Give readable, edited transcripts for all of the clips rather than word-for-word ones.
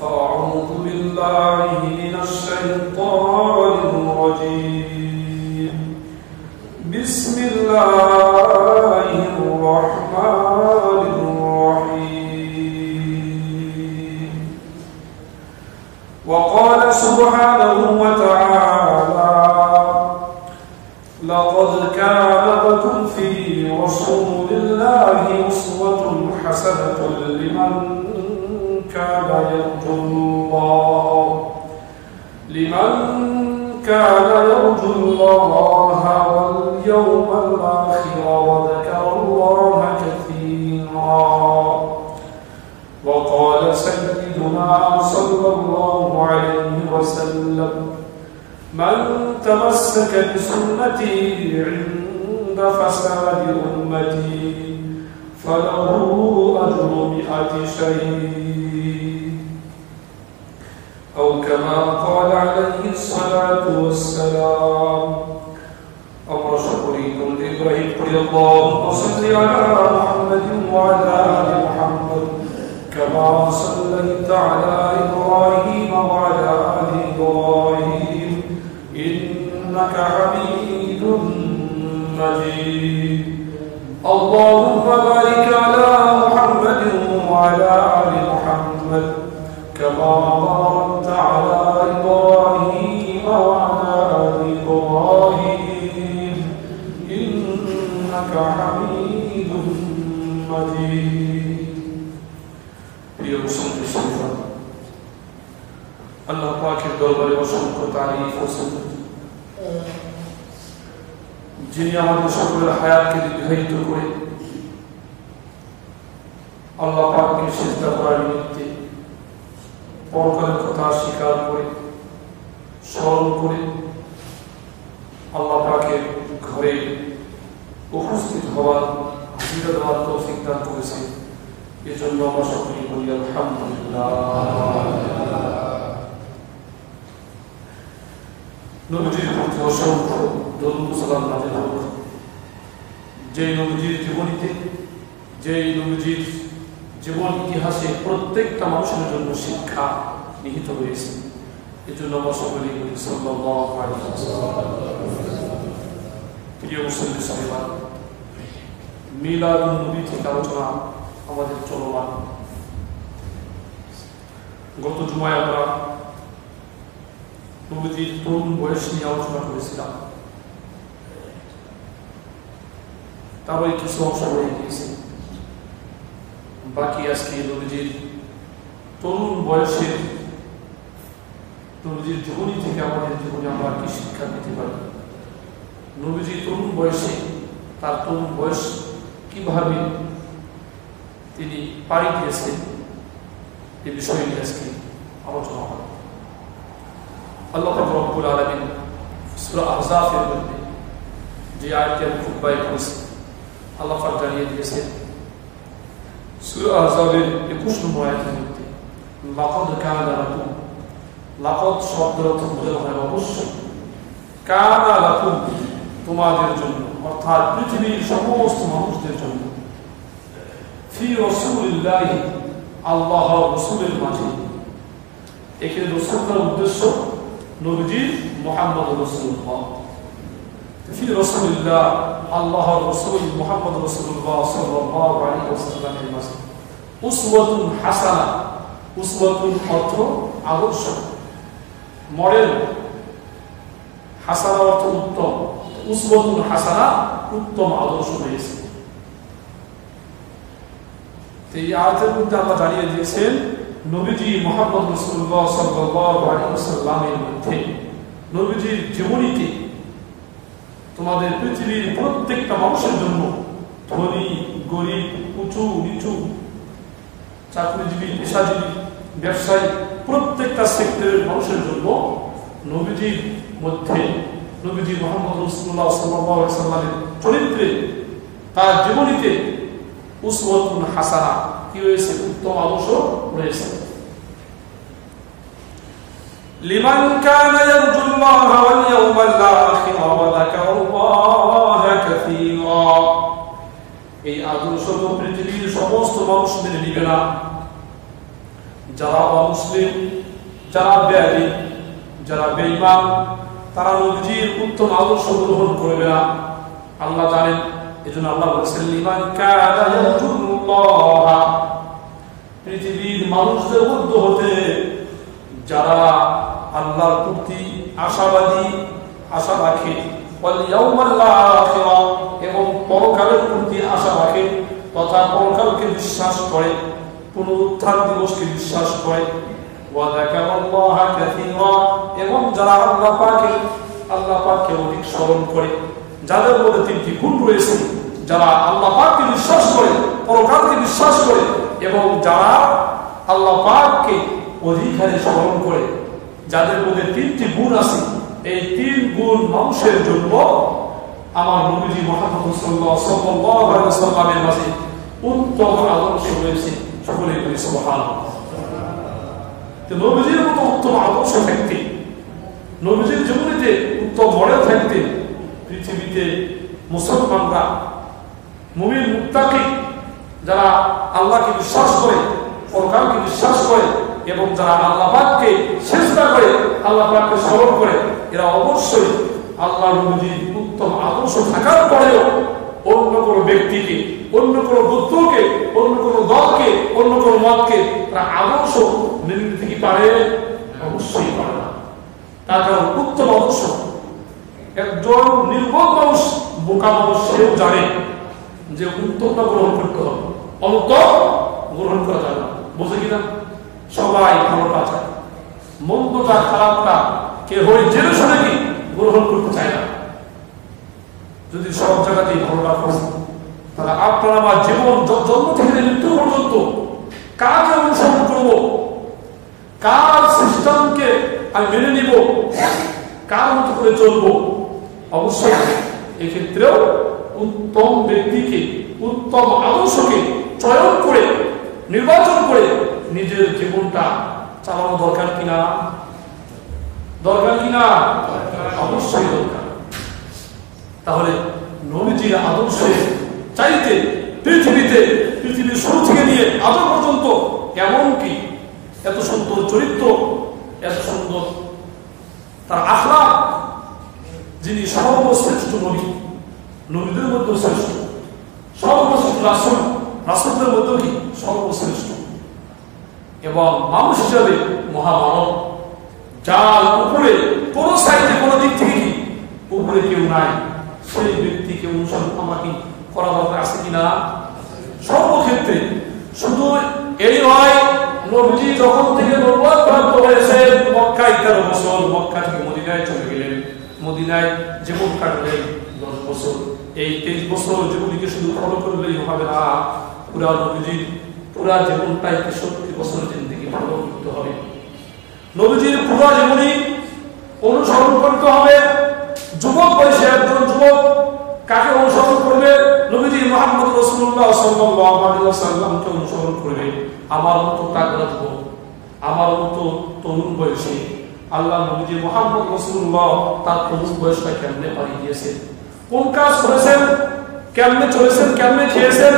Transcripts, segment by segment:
فأعوذ بالله من الشيطان الرجيم بسم الله الرحمن الرحيم وقال سبحانه وتعالى لقد كان لكم في رسول الله أسوة حسنة لمن كان يرجو الله واليوم الآخر وذكر الله كثيرا وقال سيدنا صلى الله عليه وسلم من تمسك بسنتي عند فساد أمتي فله أجر 100 شهيد أو كما قال عليه الصلاة والسلام أمر شكركم لإبراهيم قل اللهم صل على محمد وعلى آل محمد كما صليت على إبراهيم وعلى آل إبراهيم إنك حميد مجيد اللهم بارك على محمد وعلى آل محمد كما باركت على إبراهيم وعلى آل إبراهيم إنك حميد مجيد প্রিয় মুসলমান সন্তান আল্লাহ পাকের দরবারে অসংখ্য তারিফ ও সুজুদ যিনি আমাদের সকলের হায়াতকে দীর্ঘায়িত করে আল্লাহ পাককে সিজদা করার নিমিত্তে পরকালের কথা স্বীকার করে স্মরণ করে আল্লাহ পাকের ঘরে উপস্থিত হওয়ার হাজিরা দেওয়ার তৌফিক দান করেছে এজন্য আমরা সকলেই বলি আলহামদুলিল্লাহ। নবীজির প্রতি অসংখ্য দরুদ ও সালাম নাযিল হোক। যেই নবীজির জীবনীতে যেই নবীজির জীবন ইতিহাসে প্রত্যেকটা মানুষের জন্য শিক্ষা নিহিত হয়েছে এজন্য আমরা সকলেই বলি সাল্লাল্লাহু আলাইহি ওয়াসাল্লাম। প্রিয় মুসলিম সমাজ মিলাদুন নবী থেকে আলোচনা আমাদের চলমান। গত জুমায় আমরা নবীজির তরুণ বয়স নিয়ে আলোচনা করেছিলাম, তারপরে কিছু অংশ হয়ে গিয়েছে। বাকি আজকে নবীজির তরুণ বয়সের নবীজির জীবনী থেকে আমাদের জীবনে আমরা কি শিক্ষা পেতে পারি, নবীজির তরুণ বয়সে তার তরুণ বয়স কিভাবে তিনি পাড়ি দিয়েছেন এই বিষয়ে নিয়ে আজকে আলোচনা হবে। আল্লাহ পাক রব্বুল আলামিন সূরা আহজাবের মধ্যে যে আয়াতটি আমি খুতবায় পড়েছি আল্লাহ পাক জানিয়ে দিয়েছেন সূরা আহজাবের 21 নম্বর আয়াতের মধ্যে লাকাদ কানা লাকুম, লাকাদ শব্দের অর্থ বোঝানো হয় অবশ্যই, কানা লাকুম তোমাদের জন্য অর্থাৎ পৃথিবীর সমস্ত মানুষদের জন্য, ফি রাসূলিল্লাহি আল্লাহর রাসূলের মাঝে। এখানে রাসূলের উদ্দেশ্য নবীজি মুহাম্মদ রাসূলুল্লাহ, ফি রাসূলিল্লাহ আল্লাহর রাসূল মুহাম্মদ রাসূলুল্লাহ সাল্লাল্লাহু আলাইহি ওয়াসাল্লামের মাঝে উসওয়াতুন হাসানাহ, উসওয়াতুন অর্থ আদর্শ, মডেল, হাসানা অর্থ উত্তম, উসওয়াতুন হাসানাহ উত্তম আদর্শ হয়েছে। এই আয়াতের মধ্যে আল্লাহ জানিয়ে দিয়েছেন নবীজি মুহাম্মদ রাসূলুল্লাহ সাল্লাল্লাহু আলাইহি ওয়াসাল্লামের মধ্যে নবীজির জীবনীতে তোমাদের পৃথিবীর প্রত্যেকটা মানুষের জন্য, ধনী গরিব উঁচু নিচু চাকরিজীবী পেশাজীবী ব্যবসায়ী প্রত্যেকটা সেক্টরের মানুষের জন্য নবীজির মধ্যে নবীজি মুহাম্মদ রাসূলুল্লাহ সাল্লাল্লাহু আলাইহি ওয়াসাল্লামের চরিত্রে তার জীবনীতে উসওয়াতুন হাসানাহ কি রয়েছে, উত্তম আদর্শ রয়েছে। লিমান কানা ইয়ারজুল্লাহ ওয়াল ইয়াওমাল আখির ওয়া যাকারাল্লাহা কাসীরা। এই আদর্শ তো পৃথিবীর সমস্ত মানুষ মেনে নিবে না, যারা অমুসলিম, যারা বেঈমান, যারা বেঈমান, তারা নবীজির উত্তম আদর্শ গ্রহণ করবে না। আল্লাহ জানেন, এজন্য আল্লাহ বলেছেন লিমান কানা ইয়ারজুল্লাহ, পৃথিবীর মানুষদের মধ্যে হতে যারা আল্লাহর প্রতি আশা রাখে, ওয়াল ইয়াউমাল আখির, এবং পরকালের প্রতি আশা রাখে তথা পরকালকে বিশ্বাস করে, পুনরুত্থান দিবসকে বিশ্বাস করে, ওয়া যাকারাল্লাহ কাসীরা, এবং যারা আল্লাহ পাককে অধিক স্মরণ করে। যাদের মধ্যে তিনটি গুণ রয়েছে, যারা আল্লাহ পাককে বিশ্বাস করে, পরকালকে বিশ্বাস করে, এবং যারা আল্লাহ পাককে অধিকারে স্মরণ করে, যাদের মধ্যে তিনটি গুণ আছে, এই তিন গুণ মানুষের জন্য আমার নবীজি মুহাম্মদ সাল্লাল্লাহু আলাইহি ওয়াসাল্লামের মাঝে উত্তম আদর্শ রয়েছে। সকলে বলি সুবহানাল্লাহ। তো নবীজির মতো উত্তম আদর্শ থাকতে, নবীজির জীবনীতে উত্তম মডেল থাকতে, পৃথিবীতে মুসলমানরা, মুমিন মুত্তাকি, যারা আল্লাহকে বিশ্বাস করে, পরকালকে বিশ্বাস করে, এবং যারা আল্লাহ পাককে সিজদা করে, আল্লাহ পাককে স্মরণ করে, এরা অবশ্যই আল্লাহ নবীজির উত্তম আদর্শ থাকার পরেও অন্য কোনো ব্যক্তিকে, অন্য কোনো গোত্রকে, অন্য কোনো দলকে, অন্য কোনো মতকে তারা আদর্শ মেনে নিতে কি পারে? অবশ্যই পারে না। তার কারণ উত্তম আদর্শ, একজন নির্বোধ মানুষ, বোকা মানুষ, সেও জানে যে উত্তমটা গ্রহণ করতে হবে, অনুত্তম গ্রহণ করা যাবে না। বুঝে কিনা? সবাই ভালোটা চায়, মন্দটা খারাপটা কেউ জেনে শুনে কি গ্রহণ করতে চায় না। যদি সব জায়গাতেই ভালোটা করেন, তাহলে আপনার আমার জীবন জন্ম থেকে মৃত্যু পর্যন্ত কাকে অনুসরণ করব, কার সিস্টেমকে আমি মেনে নিব, কার মতো করে চলবো? অবশ্যই এক্ষেত্রেও উত্তম ব্যক্তিকে, উত্তম আদর্শকে চয়ন করে, নির্বাচন করে নিজের জীবনটা চালানো দরকার কিনা? দরকার কিনা? অবশ্যই দরকার। তাহলে নবীজির আদর্শের চাইতে পৃথিবীর শুরু থেকে নিয়ে আজ পর্যন্ত এমনকি এত সুন্দর চরিত্র, এত সুন্দর তার আখলাক, যিনি সর্বশ্রেষ্ঠ নবী, নবীদের মধ্যে শ্রেষ্ঠ, সর্বশ্রেষ্ঠ রাসূলদের মধ্যে কি সর্বশ্রেষ্ঠ, এবং মানুষ হিসাবে মহামানব, যার উপরে কোন সাইডে কোন দিক থেকে কি উপরে কেউ নাই, সেই ব্যক্তিকে অনুসরণ আমাকে করা দরকার আছে কিনা? সর্বক্ষেত্রে। শুধু এই নয়, নবীজি যখন থেকে নবুয়ত প্রাপ্ত হয়েছেন, মক্কায় 13 বছর, মক্কা থেকে মদিনায় চলে গেলেন, মদিনায় জীবন কাটালেন 10 বছর। এই 23 বছর জীবনীকে শুধু ফলো করলেই হবে না, পুরা নবীজির পুরা জীবনটাই 63 বছরের জিন্দেগি ফলো করতে হবে। নবীজির পুরা জীবনী অনুসরণ করতে হবে। যুবক বয়সে একজন যুবক কাকে অনুসরণ করবে? নবীজি মুহাম্মদ রাসূলুল্লাহ সাল্লাল্লাহু আলাইহি ওয়াসাল্লামকে অনুসরণ করবে। আমার মতো তাগড়া যুবক, আমার মতো তরুণ বয়সে আল্লাহ নবীজি মুহাম্মদ রাসূলুল্লাহ তার তরুণ বয়সটা কেমনে পাড়ি দিয়েছেন, কোন কাজ করেছেন, কেমনে চলেছেন, কেমনে খেয়েছেন,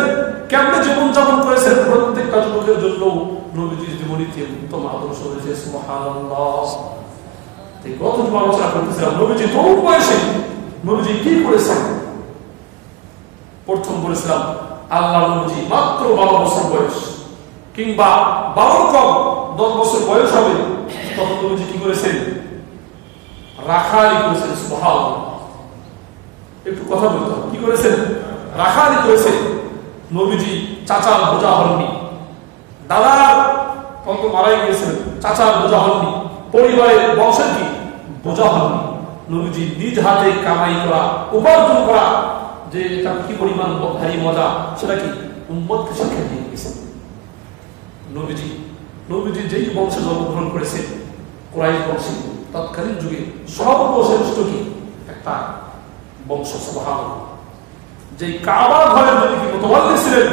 কেমনে জীবনযাপন করেছেন, প্রত্যেকটা যুবকের জন্য নবীজির জীবনীতে উত্তম আদর্শ রয়েছে। সুবহানাল্লাহ। এই গত জুমা আলোচনা করতেছিলাম নবীজি তরুণ বয়সে নবীজি কি করেছেন। প্রথম বলেছিলাম আল্লাহ নবীজি মাত্র 12 বছর বয়স, কিংবা 12 কম 10 বছর বয়স হবে, তখন নবীজি কি করেছেন? রাখালি করেছেন। সুবহানাল্লাহ। একটু কথা বলতে হবে, কি করেছেন? রাখালি করেছেন। নবীজি চাচার বোঝা হননি, দাদার তখন মারা গিয়েছিলেন, চাচার বোঝা হননি, পরিবারের বংশের কি বোঝা হননি। নবীজি নিজ হাতে কামাই করা, উপার্জন করা, যে এটা কি পরিমাণ ভারী মজা, সেটা কি উম্মতকে শিক্ষা দিয়ে গেছেন। নবীজি যেই বংশে জন্মগ্রহণ করেছেন, কুরাইশ বংশে, তৎকালীন যুগে সর্বশ্রেষ্ঠ কি একটা বংশ। সুবহানাল্লাহ। যেই কাবা ঘরের নবী কি মুতাওয়াল্লি ছিলেন,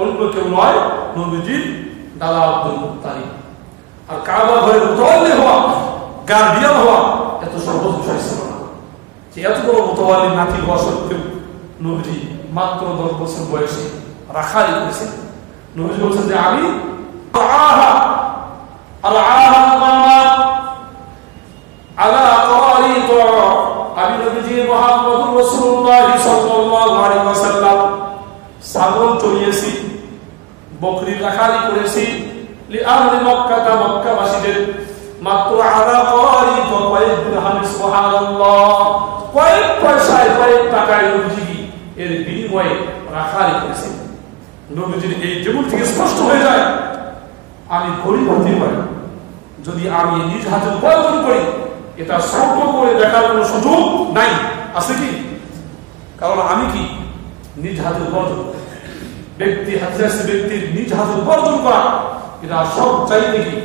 অন্য কেউ নয়, নবীজির দাদা আব্দুল মুত্তালিব। আর কাবা ঘরের মুতাওয়াল্লি হওয়া, গার্ডিয়ান হওয়া এত সহজ বিষয় ছিল না। যে এত বড় মুতাওয়াল্লি নাতি হওয়া সত্ত্বেও নবীজি মাত্র 10 বছর বয়সে রাখালি করেছেন। নবীজি বলছেন যে আর আলা করারিত, আমি নবীজি মুহাম্মদুর রাসূলুল্লাহ সাল্লাল্লাহু আলাইহি ওয়াসাল্লাম ছাগল চড়িয়েছি, বকরি রাখালি করেছি, লিআহলি মক্কা, মক্কাবাসীদের মাত্র আলা করারিত কয়েক দিরহাম, সুবহানাল্লাহ, কয়েক পয়সায় কয়েক টাকায় নবীজি এর বিনিময়ে রাখালি করেছি। নবীজির এই জীবন থেকে স্পষ্ট হয়ে যায় আমি গরিব হতে পারি, যদি আমি নিজ হাতে উপার্জন করি এটা ছোট করে দেখার কোনো সুযোগ নাই, আছে কি? কারণ আমি কি নিজ হাতে উপার্জন করি, ব্যক্তির নিজ হাতে উপার্জন করা এটা সব চাইতে কি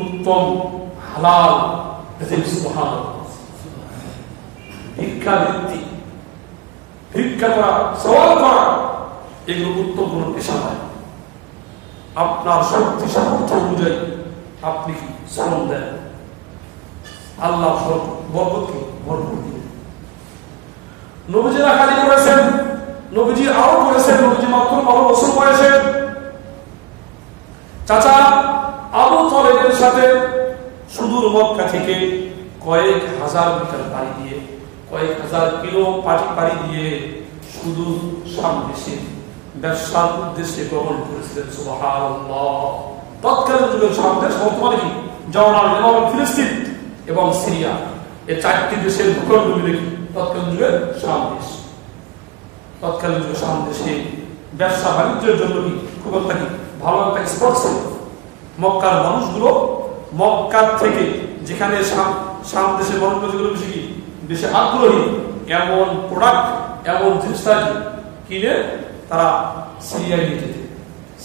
উত্তম, হালাল। ভিক্ষাবৃত্তি, ভিক্ষা করা, সওয়াল করা, এগুলো উত্তম কোন পেশা নয়। আপনার শক্তি সামর্থ্য অনুযায়ী আপনি কি শ্রম দেন, আল্লাহ বরকতকে ভরপুর দিবেন। নবীজি রাখালি করেছেন, নবীজি আরো করেছেন। নবীজি মাত্র 12 বছর বয়সে চাচা আবু তালেবের সাথে সুদূর মক্কা থেকে কয়েক হাজার মিটার পাড়ি দিয়ে, কয়েক হাজার কিলো পাড়ি দিয়ে সুদূর শাম দেশে ব্যবসার উদ্দেশ্যে গ্রহণ করেছিলেন। সুবহানাল্লাহ। তৎকালীন যুগের শাম দেশ বর্তমানে কি জর্ডান, লেবানন, ফিলিস্তিন এবং সিরিয়া, এই 4টি দেশের ভূখণ্ড মিলে কি তৎকালীন যুগের শাম দেশ। তৎকালীন যুগের শাম দেশে ব্যবসা বাণিজ্যের জন্য কি খুব একটা কি ভালো একটা স্পট ছিল। মক্কার মানুষগুলো মক্কার থেকে, যেখানে শাম দেশের মানুষগুলো বেশি কি বেশি আগ্রহী, এমন প্রোডাক্ট, এমন জিনিসটা কিনে তারা সিরিয়ায় নিয়ে যেতে,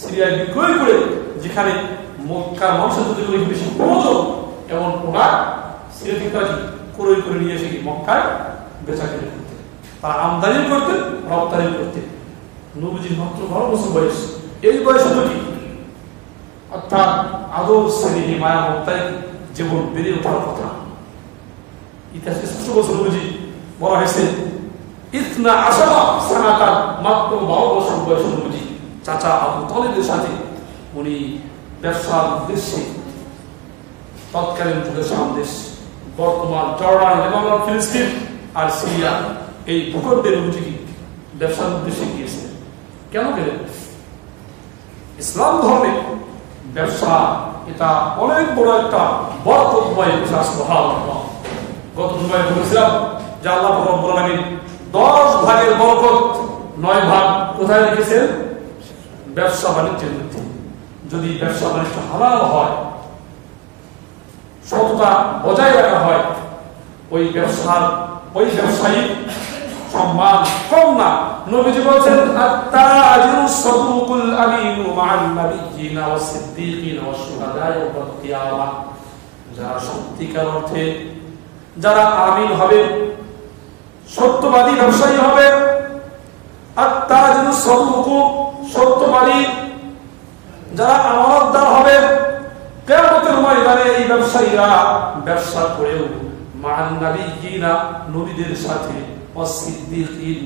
সিরিয়ায় বিক্রয় করে, যেখানে মক্কার মানুষের যেগুলো বেশি প্রয়োজন এমন প্রোডাক্ট সিরিয়া থেকে তারা ক্রয় করে নিয়ে এসে মক্কায় বেচা কিনে করতে, তারা আমদানি করতে, রপ্তানি করতে। নবীজির মাত্র 12 বছর বয়স, এই বয়সে তো কি অর্থাৎ আদর শ্রেণী মায়া মমতায় জীবন বেড়ে ওঠার কথা। ইতিহাসে 6 বছর নবীজি বলা হয়েছে ইতনা আশারা সানাতান, মাত্র 12 বছর বয়সে নবীজি চাচা আবু তালেবের সাথে উনি ব্যবসার উদ্দেশ্যে তৎকালীন যুগের শাম দেশ, বর্তমান জর্ডান, লেবানন, ফিলিস্তিন আর সিরিয়া, এই ভূখণ্ডে নবীজি ব্যবসার উদ্দেশ্যে গিয়েছিলেন। কেন গেলেন? ইসলাম ধর্মে ব্যবসা এটা অনেক বড় একটা বরকতময় পেশা। সুবহানাল্লাহ। গত জুমায় বলেছিলাম যে আল্লাহ রাব্বুল আলামিন 10 ভাগের বরকত 9 ভাগ কোথায় রেখেছেন? ব্যবসা বাণিজ্যের মধ্যে। যদি ব্যবসা বাণিজ্য হালাল হয়, সততা বজায় রাখা হয়, ওই ব্যবসায়ী সম্মান কম না। নবীজি বলেছেন আত-তাজিরু সাদুকুল আমিনু মা'আন নাবিয়্যিনা ওয়াস সিদ্দীকিনা ওয়াশ শুহাদা'i ওয়াল কিয়ামা। যারা সত্যিকার অর্থে যারা আমিন হবে, সত্যবাদী ব্যবসায়ী হবে, আত-তাজিরু সাদুকু সত্যবাদী, যারা আমানতদার হবে, কিয়ামতের ময়দানে এই ব্যবসায়ীরা ব্যবসা করেও মা'আন নাবিয়্যিনা নবীদের সাথে, ওয়াস সিদ্দীকিন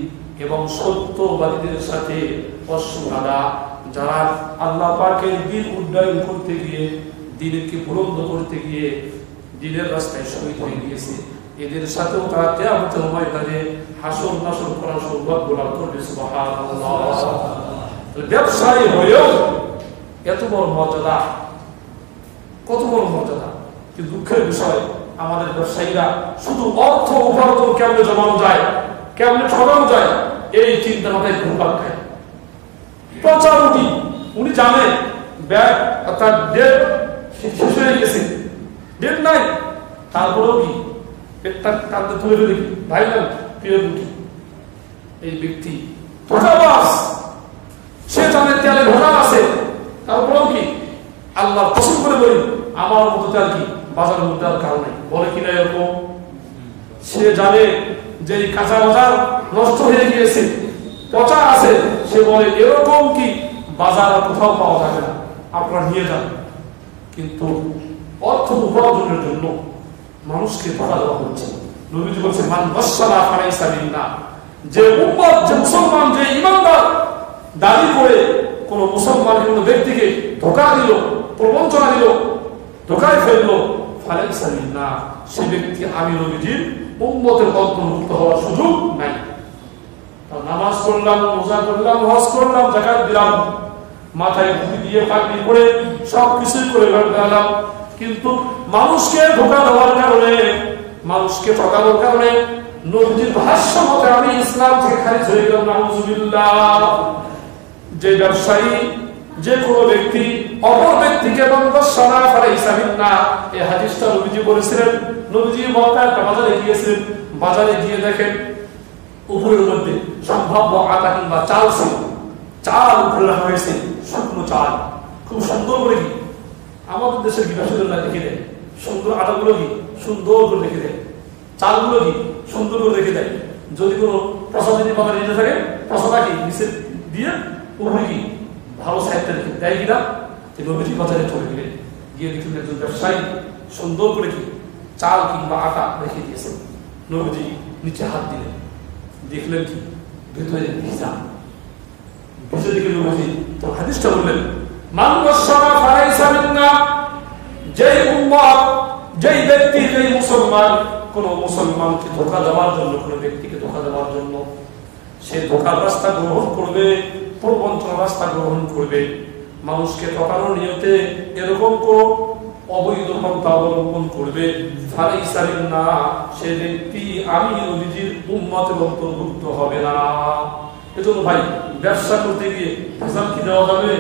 এবং সত্যবাদীদের সাথে, ওয়াশ শুহাদা যারা আল্লাহ পাকের দ্বীন উন্নয়ন করতে গিয়ে, দ্বীনকে বুলন্দ করতে গিয়ে দ্বীনের রাস্তায় শহীদ হয়ে গিয়েছে, এদের সাথেও তারা কিয়ামতের ময়দানে হাসর নাসর করার সৌভাগ্য লাভ করবে। সুবহানাল্লাহ। ব্যবসায়ী হয়েও এত বড় মর্যাদা, কত বড় মর্যাদা। কিন্তু দুঃখের বিষয় আমাদের ব্যবসায়ীরা শুধু অর্থ উপার্জন কেমনে জমানো যায়, কেমনে ঠকানো যায়, এই চিন্তা মাথায় ঘুরপাক খায়। প্রচার উনি জানেন ব্যাগ অর্থাৎ ডেট শেষ হয়ে গেছে, ডেট নাই, তারপরেও কি পেটটা কাঁদতে তুলে ফেলে কি ভাই না প্রিয় রুটি। এই ব্যক্তি ধোঁকাবাজ, সে জানে তেলে ভোটার আছে, তারপরেও কি আল্লাহ পছন্দ করে বলি আমার মতো তেল কি বাজারের মধ্যে আর কারণ নেই, বলে কিনা এরকম। সে জানে যে এই কাঁচা বাজার নষ্ট হয়ে গিয়েছে, পচা আছে, সে বলে এরকম কি বাজার কোথাও পাওয়া যাবে না, আপনারা নিয়ে যান। কিন্তু অর্থ উপার্জনের জন্য মানুষকে ধোঁকা দেওয়া হচ্ছে। নবীজি বলছেন মান বাশশারা ফালাইসা মিন্না, যে উম্মত, যে মুসলমান, যে ঈমানদার দাবি করে কোন মুসলমান কোন ব্যক্তিকে ধোঁকা দিল, প্রবঞ্চনা দিল, ধোঁকায় ফেললো, ফালাইসা মিন্না, সে ব্যক্তি আমি নবীজির উম্মতের অন্তর্ভুক্ত হওয়ার সুযোগ নাই। নামাজ পড়লাম, রোজা করলাম, হজ করলাম, যাকাত দিলাম, মাথায় টুপি দিয়ে পাগড়ি পরে সবকিছুই করে বেড়ালাম, কিন্তু মানুষকে ধোঁকা দেওয়ার কারণে, মানুষকে ঠকানোর কারণে নবীজির ভাষ্য মতে আমি ইসলাম থেকে খারিজ হয়ে গেলাম। নাউযুবিল্লাহ। যে ব্যবসায়ী, যে কোনো ব্যক্তি অপর ব্যক্তিকে বন্দশরা ফালাইসা মিন্না, এই হাদিসটা নবীজি বলেছিলেন। নবীজি মক্কা বাজারে গিয়েছিলেন, বাজারে গিয়ে দেখেন উপরের মধ্যে সম্ভাব্য আটা কিংবা চাল ছিল, চাল উপরে রাখা হয়েছে, শুকনো চাল, খুব সুন্দর করে। কি আমাদের দেশের কি ব্যবসায়ীরা রেখে দেয় সুন্দর আটাগুলো, কি সুন্দর করে রেখে দেয়, চালগুলো কি সুন্দর করে রেখে দেয়। যদি কোনো প্রসাদ যদি বাজারে নিতে থাকে, প্রসাদটা কি নিচে দিয়ে উপরে কি ভালো সাহিত্য রেখে দেয় কিনা। নবীজি বাজারে চলে গেলেন, গিয়ে দেখলেন একজন ব্যবসায়ী সুন্দর করে কি চাল কিংবা আটা রেখে দিয়েছেন। নবীজি নিচে হাত দিলেন, দেখলেন কি ভিতরে ভিজা, ভিজে দেখে নবীজি তো হাদিসটা বললেন, মান ওয়াসসারা ফালাইসা মিন্না, যেই উম্মত, যেই ব্যক্তি, যেই মুসলমান কোন মুসলমানকে ধোঁকা দেওয়ার জন্য, কোন ব্যক্তিকে ধোঁকা দেওয়ার জন্য সে ধোঁকার রাস্তা গ্রহণ করবে, প্রবঞ্চনার রাস্তা গ্রহণ করবে, মানুষকে ঠকানোর নিয়তে এরকম কোন অবৈধ পন্থা অবলম্বন করবে, ফালাইসা মিন্না, সে ব্যক্তি আমি নবীজির উম্মতের অন্তর্ভুক্ত হবে না। এজন্য ভাই ব্যবসা করতে গিয়ে ভেজাল কি দেওয়া যাবে?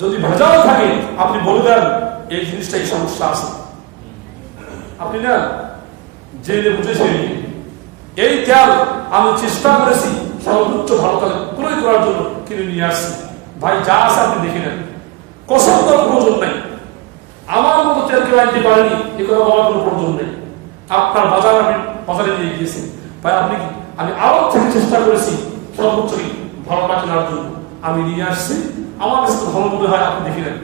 যদি ভেজাল থাকে আপনি বলে দেন এই জিনিসটাই সমস্যা আছে, আপনি না জেনে বুঝেছেন এই তেল আমি চেষ্টা করেছি সর্বোচ্চ ভালো তেল ক্রয় করার জন্য কিনে নিয়ে আসছি, ভাই যা আছে আপনি দেখে নেন, কসম দেওয়ার প্রয়োজন নাই, আমার মতো তেল কেউ আনতে পারেনি এ কথা বলার কোনো প্রয়োজন নেই। আপনার বাজার আপনি বাজারে নিয়ে গিয়েছেন, ভাই আপনি আমি আরো থেকে চেষ্টা করেছি সর্বোচ্চ ভালোটা কেনার জন্য, আমি নিয়ে আসছি, আমার কাছে ভালো মনে হয়, আপনি দেখে নেন।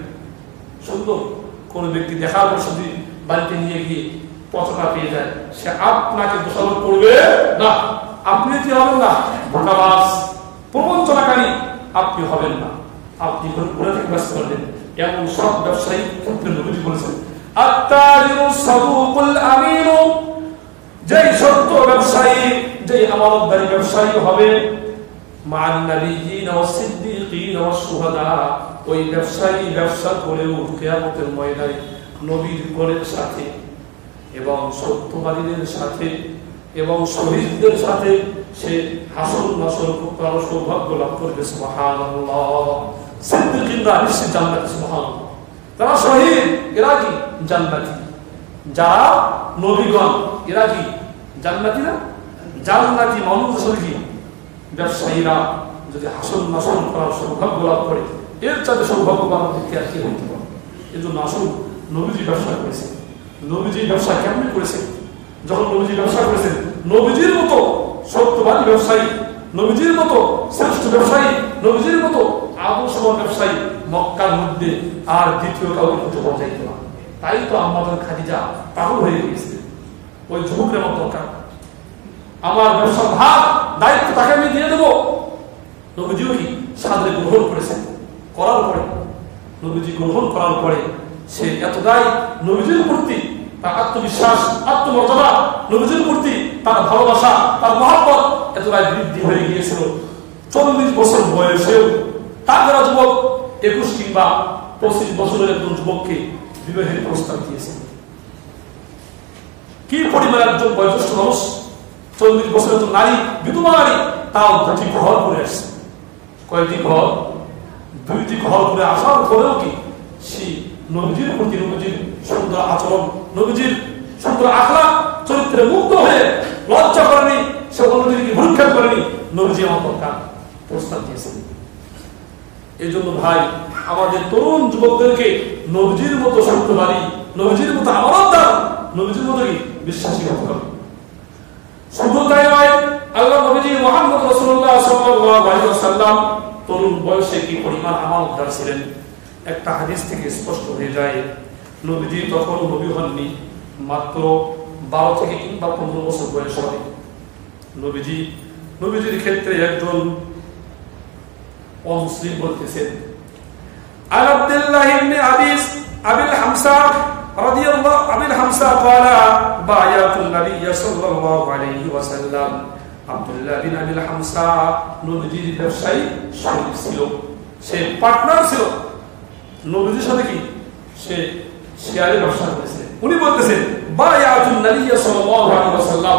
সুন্দর কোন ব্যক্তি দেখার পর যদি বাড়িতে নিয়ে গিয়ে পচনা পেয়ে যায়, সে আপনাকে দোষারোপ করবে না, আপনি কি হবেন না ধোঁকাবাজ প্রবঞ্চনাকারী, আপনি হবেন না, আপনি ঘুরে থেকে ব্যস্ত করবেন। এমন সব ব্যবসায়ী ক্ষেত্রে নবীজি বলেছেন, আত্তাজিরু সাদুকুল আমিনু, যেই সত্য ব্যবসায়ী, যেই আমানতদারী ব্যবসায়ী হবে, মান নাবিয়িনা ওয়াস সিদ্দিকিনা ওয়াস শুহাদা, ওই ব্যবসায়ী ব্যবসা করেও কিয়ামতের ময়দানে নবীর গণের সাথে এবং সত্যবাদীদের সাথে এবং শহীদদের সাথে সে হাসর নাসর করার সৌভাগ্য লাভ করবে। সুবহানাল্লাহ। সিদ্দিকিনরা নিশ্চিত জান্নাতি, সুবহানাল্লাহ। তারা শহীদ, এরা কি জান্নাতি। যারা নবীগণ এরা কি জান্নাতি না? জান্নাতি মানুষ আসলে কি ব্যবসায়ীরা যদি হাসন নাসন করার সৌভাগ্য লাভ করে, এর চাঁদে সৌভাগ্যবান ব্যক্তি আর কি হইতে পারে। এই জন্য আসুন নবীজি ব্যবসা করেছেন। নবীজি ব্যবসা কেমন করেছেন? যখন নবীজি ব্যবসা করেছেন, নবীজির মতো সত্যবাদী ব্যবসায়ী, নবীজির মতো শ্রেষ্ঠ ব্যবসায়ী, নবীজির মতো আদর্শবান ব্যবসায়ী মক্কার মধ্যে আর দ্বিতীয় কাউকে খুঁজে পাওয়া যাইত না। তাই তো আমাদের খাদিজা পাগল হয়ে গিয়েছে, ওই যুবকের মতো দরকার, আমার ব্যবসার ভাগ দায়িত্ব তাকে আমি দিয়ে দেবো। নবীজিও কি সাদরে গ্রহণ করেছেন, করার পরে নবীজি গ্রহণ করার পরে সে এতটাই নবীজির প্রতি তার আত্মবিশ্বাস, আত্মমর্যাদা, নবীজির প্রতি তার ভালোবাসা, তার মহব্বত এতটাই বৃদ্ধি হয়ে গিয়েছিল, 40 বছর বয়সেও তার যারা যুবক 21 কিংবা 25 বছরের একজন যুবককে বিবাহের প্রস্তাব দিয়েছে। কি পরিমাণ একজন বয়োজ্যেষ্ঠ মানুষ, 40 বছরের একজন নারী, বিধবা নারী, তাও 2টি ঘর করে আসছে। কয়েকটি ঘর? 2টি ঘর করে আসার পরেও কি সে নবীজির প্রতি, নবীজির সুন্দর আচরণ, নবীজির সুন্দর আখলাক, চরিত্রে মুগ্ধ হয়ে লজ্জা করেনি, সে অন্যদিকে ভূক্ষেপ করেনি, নবীজি আমার দরকার প্রস্তাব দিয়েছেন। এই জন্য ভাই আমাদের তরুণ যুবকদেরকে নবীজির মতো সত্যবাদী, নবীজির মতো আমানতদার, নবীজির মতো কি বিশ্বাসী হতে হবে। শুধু তাই নয়, আল্লাহ নবীজি মুহাম্মদ রাসূলুল্লাহ সাল্লাল্লাহু আলাইহি ওয়াসাল্লাম তরুণ বয়সে কি পরিমাণ আমানতদার ছিলেন একটা হাদিস থেকে স্পষ্ট হয়ে যায়। নবীজি তখন নবী হননি, মাত্র 12 থেকে কিংবা 15 বছর বয়স হবে। নবীজির ক্ষেত্রে একজন অমুসলিম বলতেছেন, আব্দুল্লাহ ইবনে আবিস আবিল হামসা রাদিয়াল্লাহু আবিল হামসা قال بايعت النبي صلى الله عليه وسلم আব্দুল্লাহ বিন আবিল হামসা নবীজির ব্যবসায়ী শরীক ছিল, সে পার্টনার ছিল নবীজির সাথে, কি সে শেয়ারে ব্যবসা করেছে। উনি বলতেছেন বায়াতুন নবী সাল্লাল্লাহু আলাইহি ওয়াসাল্লাম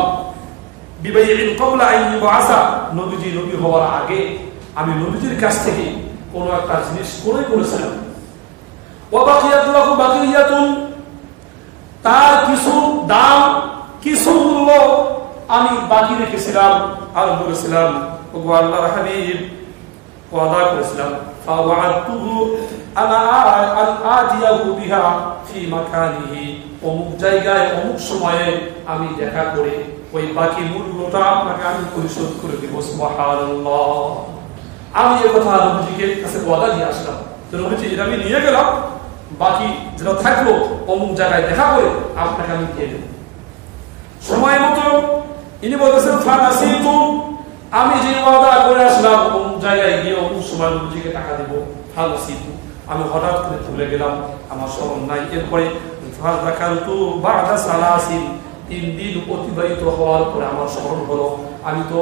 বিবাইইন ক্বাবলা আন ইউবাসা, নবীজি নবী হওয়ার আগে আমি নবীজির কাছ থেকে কোন একটা জিনিস ক্রয় করেছিলাম। ওয়া বাকিয়াত লাহু বাকিয়াতুন, তার কিছু দাম কিছু মূল্য আমি বাকি রেখেছিলাম, আর বলেছিলাম ওগো আল্লাহর হাবিব, ওয়াদা করেছিলাম ফাওয়াতুহু আনা আতিয়াহু বিহা ফি মাকানিহি, অমুক জায়গায় অমুক সময়ে আমি দেখা করে ওই বাকি মূল্যটা আপনাকে আমি পরিশোধ করে দেব। সুবহানাল্লাহ, আমি এই কথা নবীজিকে কাছে ওয়াদা দিয়ে আসলাম, তো নবীজি এটা আমি নিয়ে গেলাম, বাকি যেটা থাকলো অমুক জায়গায় দেখা করে আপনাকে আমি দিয়ে দেব। সময় মতো ইনি বলতেছেন ফানাসিতু, আমি যে ওয়াদা করে আসলাম অমুক জায়গায় গিয়ে অমুক সময় নবীজিকে টাকা দেব, ফানাসিতু আমি হঠাৎ করে ভুলে গেলাম, আমার স্মরণ নাই। এরপরে ফাযাকারতু বা'দা সালাসিন, 3 দিন অতিবাহিত হওয়ার পরে আমার স্মরণ হলো আমি তো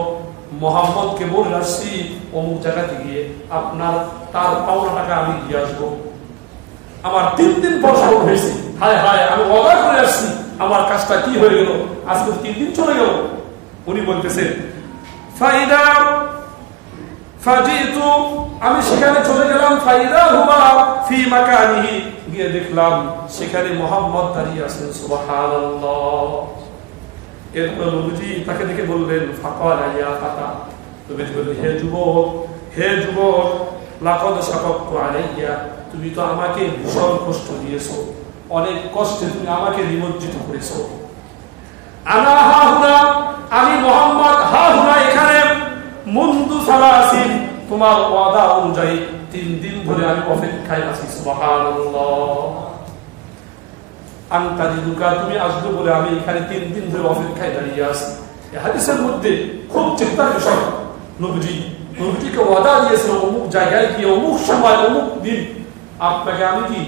মুহাম্মদকে বলে আসছি অমুক জায়গাতে গিয়ে আপনার তার পাওনা টাকা আমি দিয়ে আসবো। আমার 3 দিন পর স্মরণ হয়েছে, হায় হায় আমি ওয়াদা করে আসছি, আমার কাজটা কি হয়ে গেল, আজকে 3 দিন চলে গেল। উনি বলতেছেন ফাইদা ফাজিতু, আমি সেখানে চলে গেলাম, ফাইদা হুয়া ফি মাকানিহি, গিয়ে দেখলাম সেখানে মুহাম্মদ দাঁড়িয়ে আছেন। সুবহানাল্লাহ। এরপর নবীজি তাকে দেখে বললেন ফাকাল ইয়া ফাতা, নবীজি বললেন হে যুবক, হে যুবক, লাকাদ শাকাকতু আলাইয়া, তুমি তো আমাকে ভীষণ কষ্ট দিয়েছো, অনেক কষ্টে তুমি আমাকে নিমজ্জিত করেছো। আনা হাহুনা, আমি মুহাম্মদ হাহুনা এখানে, মুনদু সালাসিন, তোমার ওয়াদা অনুযায়ী 3 দিন ধরে আমি অপেক্ষায় আছি। সুবহানাল্লাহ। আনতা দিদুকা, তুমি আসবে বলে আমি এখানে 3 দিন ধরে অপেক্ষায় দাঁড়িয়ে আছি। এই হাদিসের মধ্যে খুব চিন্তার বিষয়, নবীজিকে ওয়াদা দিয়েছিল অমুক জায়গায় গিয়ে অমুক সময় অমুক দিন আপনাকে আমি কি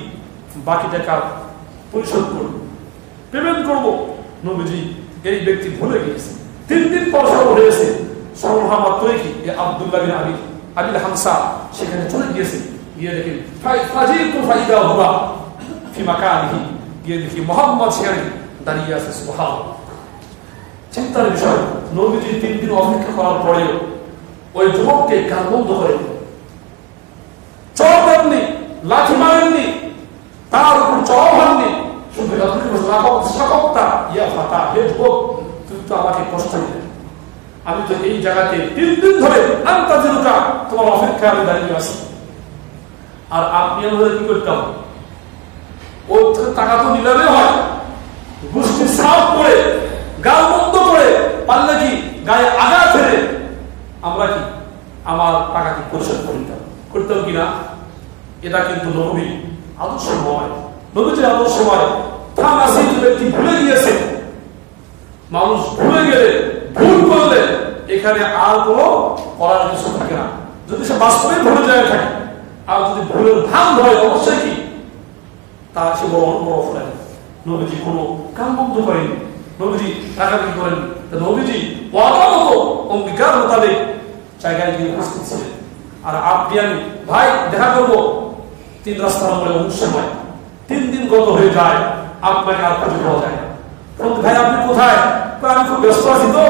বাকি টাকা পরিশোধ করব, পেমেন্ট করব। নবীজি এই ব্যক্তি ভুলে গিয়েছে, 3 দিন পর স্মরণ হয়েছে। স্মরণ হওয়া মাত্রই কি আব্দুল্লাহ বিন আবিল হামসা সেখানে চলে গিয়েছে, গিয়ে দেখেন ফাজিতু ফাইদা হুয়া ফি মাকানিহি, গিয়ে দেখি মুহাম্মদ সেখানে দাঁড়িয়ে আছে। সুবহানাল্লাহ। চিন্তার বিষয়, নবীজি 3 দিন অপেক্ষা করার পরেও ওই যুবককে কান বন্ধ করে চড় দেননি, লাঠি মারেননি, তার উপর চড়াও হননি, শুধু শাকাকতা ইয়া ফাতা, হে যুবক তুমি তো আমাকে কষ্ট দিলে, আমি তো এই জায়গাতে 3 দিন ধরে আন্তাজিরুকা তোমার অপেক্ষায় আমি দাঁড়িয়ে আছি। আর আপনি আমাদের কি করতাম, ও টাকা তো নিলামে হয়, গোষ্ঠী সাফ করে গাল বন্ধ করে পারলে কি গায়ে আগা ফেলে আমরা কি আমার টাকা কি পরিশোধ করতাম কিনা? এটা কিন্তু নবীর আদর্শ নয়, নবীর আদর্শ নয়। ফানাসিতু, ব্যক্তি ভুলে গিয়েছে, মানুষ ভুলে গেলে, ভুল করলে এখানে আর কোনো করার কিছু থাকে না। যদি সে বাস্তবে ভুলে যায় থাকে, আর যদি ভুলের ভান হয় অবশ্যই কি তার সে বড় অপরাধী। নবীজি কোনো কাম বন্ধ করেনি, নবীজি টাকা কি করেন, নবীজি ওয়াদা মতো অঙ্গীকার মোতাবেক জায়গায় গিয়ে উপস্থিত ছিলেন। আর আপনি আমি ভাই দেখা করবো 3 রাস্তার মোড়ে অমুক সময়, 3 দিন গত হয়ে যায়, আপনাকে আর খুঁজে পাওয়া যায় না। ভাই আপনি কোথায়? আমি খুব ব্যস্ত আছি তো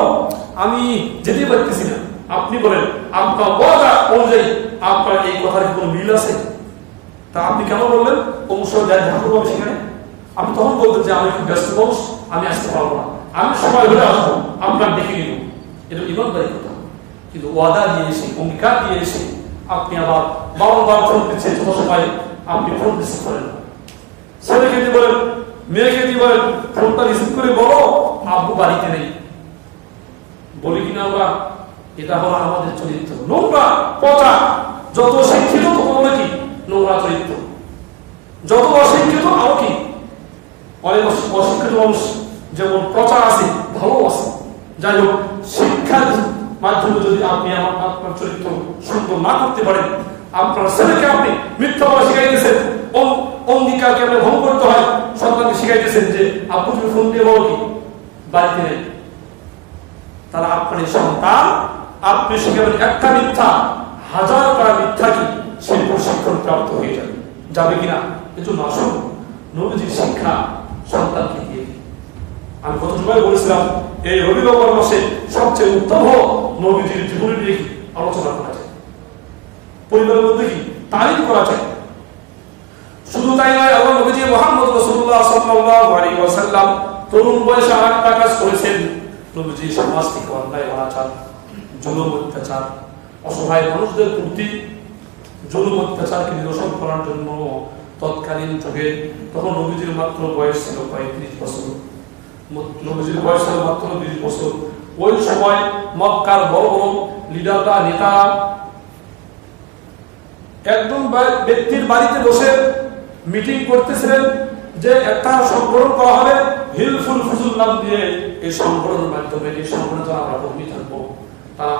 আমি যেতে পারতেছি না। আপনি বলেন আপনার ওয়াদা অনুযায়ী আপনার এই কথার কি কোনো মিল আছে? তা আপনি কেন বললেন অমুক সময় দেখা করবো সেখানে? আপনি তখন বলতেন যে আমি খুব ব্যস্ত মানুষ, আমি আসতে পারবো না, আমি সময় হলে আসবো, আপনার দেখে নিব। এটা ইমানদারি কথা। কিন্তু ওয়াদা দিয়ে এসে, অঙ্গীকার দিয়ে এসে আপনি আবার বারবার ফোন দিচ্ছেন, কোনো সময় আপনি ফোন রিসিভ করেন না। ছেলেকে দিয়ে বলেন, মেয়েকে দিয়ে বলেন, ফোনটা রিসিভ করে বলো আব্বু বাড়িতে নেই। বলি কিনা আমরা? এটা হলো আমাদের চরিত্র, নোংরা পচা। যত শিক্ষিত তত বলে কি নোংরা চরিত্র, যত অশিক্ষিত আরো কি অনেক অশিক্ষিত মানুষ যেমন পচা আছে ভালো আছে। যাই হোক, শিক্ষার মাধ্যমে যদি আপনি আপনার চরিত্র সুন্দর না করতে পারেন, আপনার ছেলেকে আপনি মিথ্যা বলা শিখাই দিয়েছেন, অঙ্গীকার কেমন ভঙ্গ করতে হয় সন্তানকে শিখাইতেছেন যে আপু তুমি ফোন দিয়ে বলো কি বাড়িতে নেই, তারা আপনার সন্তান আপনি শিখাবেন একটা মিথ্যা হাজার করা মিথ্যা কি সেই প্রশিক্ষণ প্রাপ্ত হয়ে যাবে, যাবে কিনা? এজন্য আসুন নবীজির শিক্ষা সন্তানকে দিয়ে। আমি গত জুমায় বলেছিলাম এই রবিবার মাসে সবচেয়ে উত্তম নবীজির জীবনী নিয়ে আলোচনা করা যায়, পরিবারের মধ্যে কি তালিম করা যায়। শুধু তাই নয়, আল্লাহ নবীজি মুহাম্মদ রাসূলুল্লাহ সাল্লাল্লাহু আলাইহি ওয়াসাল্লাম তরুণ বয়সে আরেকটা কাজ করেছেন। নবীজি সমাজ থেকে অন্যায় অনাচার, জুলুম অত্যাচার, অসহায় মানুষদের প্রতি জুলুম অত্যাচারকে নিরসন করার জন্য তৎকালীন যুগে, তখন নবীজির মাত্র বয়স ছিল 35 বছর, নবীজির বয়স ছিল মাত্র 20 বছর। ওই সময় মক্কার বড় বড় লিডাররা, নেতা একদম ব্যক্তির বাড়িতে বসে মিটিং করতেছিলেন যে একটা সংগঠন করা হবে হিলফুল ফুজুল নাম দিয়ে। এই সংগঠনের মাধ্যমে, এই সংগঠনে আমরা কর্মী থাকবো,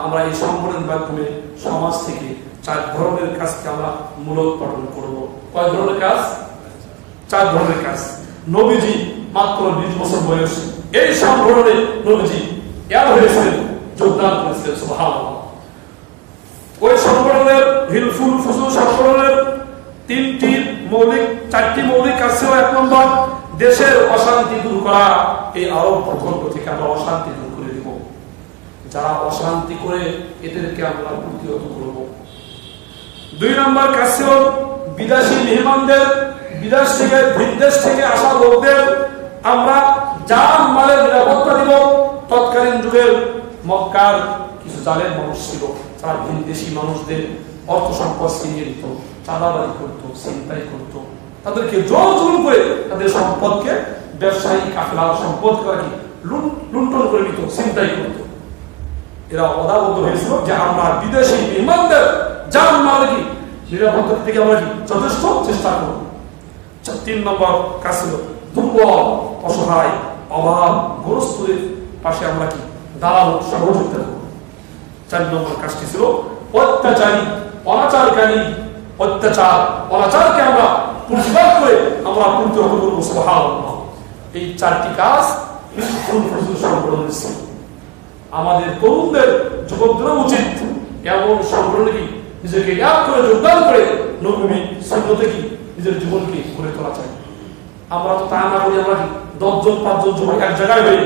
আমরা এই সংগঠনের মাধ্যমে সমাজ থেকে 4 ধরনের কাজকে আমরা মূলোৎপাটন করব। কয় ধরনের কাজ? 4 ধরনের কাজ। নবীজি মাত্র 20 বছর বয়স এই সংগঠনে নবীজি এর হয়েছিলেন, যোগদান করেছিলেন। সুবহানাল্লাহ। ওই সংগঠনের হিলফুল ফুজুল সংগঠনের 4টি মৌলিক কাজ ছিল। 1 নম্বর, দেশের অশান্তি দূর করা। এই আরব প্রকল্প থেকে আমরা অশান্তি দূর করে দিব, যারা অশান্তি করে এদেরকে আমরা প্রতিহত করব। 2 নম্বর কাজ ছিল বিদেশি মেহমানদের, বিদেশ থেকে ভিনদেশ থেকে আসা লোকদের আমরা জান মালের নিরাপত্তা দিব। তৎকালীন যুগের মক্কার কিছু জালেম মানুষ ছিল, যারা ভিনদেশি মানুষদের অর্থ সম্পদ ছিনিয়ে নিত, চাঁদাবাজি করতো, ছিনতাই করতো, তাদেরকে জোর জুলুম করে তাদের সম্পদকে, ব্যবসায়ী কাফেলার সম্পদ কি লুণ্ঠন করে নিত, ছিনতাই করত। এরা অদাবদ্ধ হয়েছিল যে আমরা বিদেশি মেহমানদের জান মাল কি নিরাপত্তা থেকে আমরা কি যথেষ্ট চেষ্টা করব। 3 নম্বর কাজ ছিল দুর্বল, অসহায়, অভাব গ্রস্তদের পাশে আমরা কি দাঁড়াবো, সহযোগিতা করব। 4 নম্বর কাজটি ছিল অত্যাচারী, অনাচারকারী, অত্যাচার অনাচারকে আমরা প্রতিবাদ করে আমরা প্রতিহত করবো। সুবহানাল্লাহ। এই 4টি কাজ সংগঠনের ছিল। আমাদের তরুণদের, যুবকদের উচিত এমন সংগঠনে কি নিজেকে এক করে যোগদান করে নবী সুন্নতে কি নিজের জীবনকে গড়ে তোলা চাই। আমরা তো তা না করি, আমরা কি 10 জন 5 জন যুবক এক জায়গায় হয়ে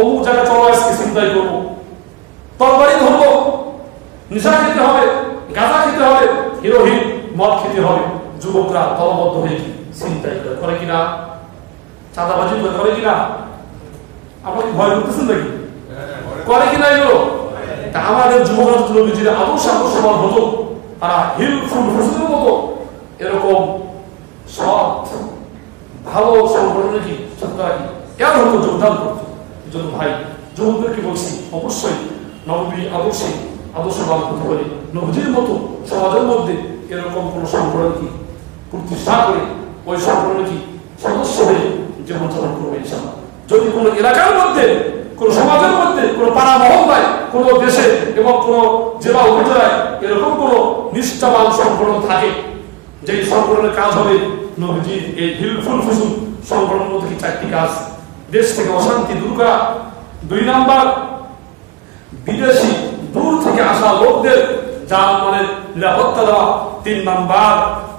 অমুক জায়গায় চলো আজকে চিন্তাই করবো, তরবারি ধরবো, নেশা খেতে হবে, গাঁজা খেতে হবে, হিরোইন মদ খেতে হবে। যুবকরা দলবদ্ধ হয়ে কি চিন্তাই করে কিনা, চাঁদাবাজি করে কিনা? আপনাকে ভয় করতেছেন নাকি? করে কিনা এগুলো? আমাদের যুবকরা নবীজির আদর্শ আদর্শবান হতো, তারা হিলফুল ফুজুলের মতো এরকম সৎ ভালো সংগঠনে কি তারা কি এর হতো যোগদান করতো। এই জন্য ভাই যুবকদেরকে বলছি, অবশ্যই নবী আদর্শবান হতে পারে, নবীজির মতো সমাজের মধ্যে এরকম কোন সংগঠন কি প্রতিষ্ঠা করে ওই সংগঠনে কি সদস্য হয়ে জীবনযাপন করবে ইনশাআল্লাহ। যদি কোনো এলাকার মধ্যে, কোন সমাজের মধ্যে, কোন পাড়া মহল্লায়, কোন দেশে এবং কোন জেলা উপজেলায় এরকম কোন নিষ্ঠাবান সংগঠন থাকে, যে সংগঠনের কাজ হবে নবীজির এই হিলফুল ফুজুল সংগঠনের মধ্যে কি 4টি কাজ। দেশ থেকে অশান্তি দূর করা। 2 নম্বর, বিদেশি দূর থেকে আসা লোকদের জানমালের নিরাপত্তা দেওয়া। 3 নম্বর,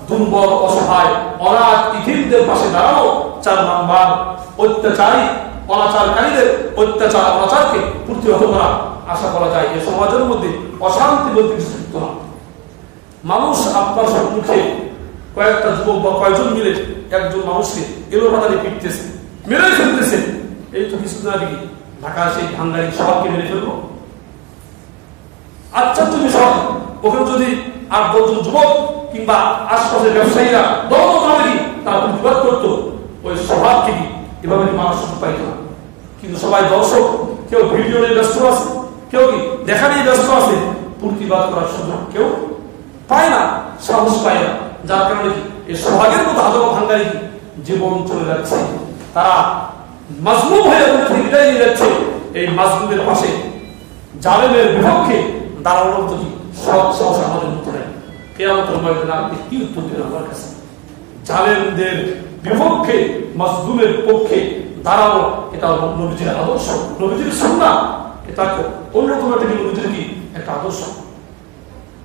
দুর্বল, অসহায়, অনাথ ইতিমদের পাশে দাঁড়ানো। 4 নম্বর, অত্যাচারী অনাচারকারীদের অত্যাচার অনাচারকে প্রতিহত করা। আশা করা যায় এই সমাজের মধ্যে অশান্তি বলতে কিছু থাকতো না। মানুষ আপনার সম্মুখে কয়েকটা যুবক বা কয়েকজন মিলে একজন মানুষকে এলোপাতাড়ি পিটতেছে, মেরে ফেলতেছে। এই তো কিছুদিন আগে ঢাকা সেই ভাঙ্গারি শহরকে মেরে ফেলবো। আশ্চর্য বিষয়, ওখানে যদি 8-10 জন যুবক কিংবা আশপাশের ব্যবসায়ীরা দলবদ্ধভাবে তারা প্রতিবাদ করতো, ওই স্বভাবকে কি এভাবে মানুষ পাইত না। কিন্তু সবাই দর্শক, কেউ ভিডিও নিয়ে ব্যস্ত আছে, কেউ কি দেখা নিয়ে ব্যস্ত আছে, প্রতিবাদ করার সুযোগ কেউ পায় না, সাহস পায় না। যার কারণে কি এই সোহাগের মতো হাজারো ভাঙ্গারি জীবন চলে যাচ্ছে, তারা মাজলুম হয়ে বিদায় নিয়ে যাচ্ছে। এই মাজলুমের পাশে জালেমের বিপক্ষে দাঁড়ানোর যদি সৎ সাহস আমাদের মধ্যে নেই, কিয়ামতের ময়দানে আপনি কি উত্তর দেবেন আমার কাছে? জালেমদের বিপক্ষে মাজলুমের পক্ষে দাঁড়ানো, এটা নবীজির আদর্শ, নবীজির সুন্নাহ। এটা অন্যতম একটা নবীজির কি একটা আদর্শ।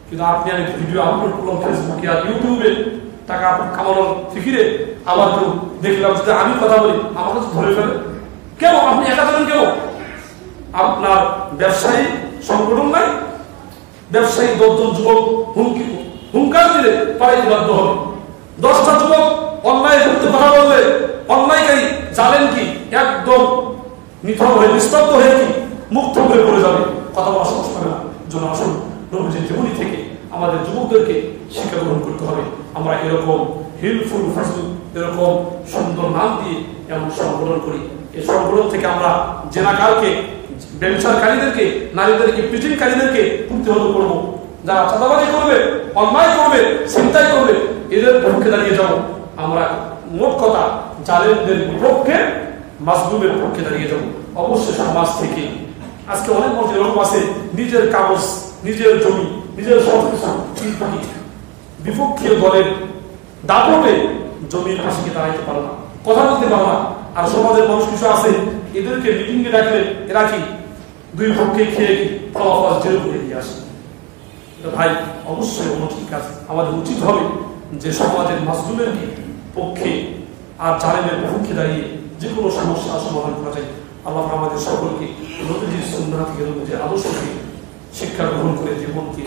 কিন্তু আপনি আমি ভিডিও আপলোড করলাম ফেসবুকে আর ইউটিউবে টাকা কামানোর ফিকিরে, আবার কেউ দেখলাম যদি আমি কথা বলি আমাকে তো ধরে ফেলে। কেন আপনি একা জানেন? কেন আপনার ব্যবসায়ী সংগঠন নাই? ব্যবসায়ী 10 জন যুবক হুঙ্কার দিলে পালাইতে বাধ্য হবে। 10টা যুবক অন্যায় করতে কথা বললে অন্যায়কারী জানেন কি একদম নিথর হয়ে নিস্তব্ধ হয়ে কি মুক্ত হয়ে পড়ে যাবে, কথা বলা সাহস পাবে না। জন্য আসুন নবীজির জীবনী থেকে আমাদের যুবকদেরকে শিক্ষা গ্রহণ করতে হবে। আমরা এরকম হিলফুল ফাজল, এরকম সুন্দর নাম দিয়ে এমন সংগঠন করি। এই সংগঠন থেকে আমরা জেনাকারকে, ব্যবসাকারীদেরকে, নারীদেরকে, পিটিংকারীদেরকে প্রতিহত করবো। যারা চাঁদাবাজি করবে, অন্যায় করবে, ছিনতাই করবে, এদের পক্ষে দাঁড়িয়ে যাবো আমরা। মোট কথা জালেমদের বিপক্ষে, মাজলুমের পক্ষে দাঁড়িয়ে যাবো। অবশ্যই সমাজ থেকে আজকে অনেক মানুষ এরকম আছে, নিজের কাগজ, নিজের জমি, নিজের সবকিছু, কিন্তু বিপক্ষীয় দলের দাপটে জমির পাশে দাঁড়াইতে পারে না, কথা বলতে পারে না। আর সমাজের মানুষ কিছু আছে, এদেরকে মিটিংয়ে ডাকলে এরা কি দুই পক্ষে খেয়ে কি ফলাফল জেল করে দিয়ে আসে। ভাই অবশ্যই ঠিক আছে, আমাদের উচিত হবে যে সমাজের মাজলুমের পক্ষে আর জালেমের পক্ষে দাঁড়িয়ে যে কোনো সমস্যার সমাধান করা যায়। আল্লাহ আমাদের সকলকে নবীজির সুন্নাহ থেকে, নবীজির আদর্শ থেকে শিক্ষা গ্রহণ করে জীবনকে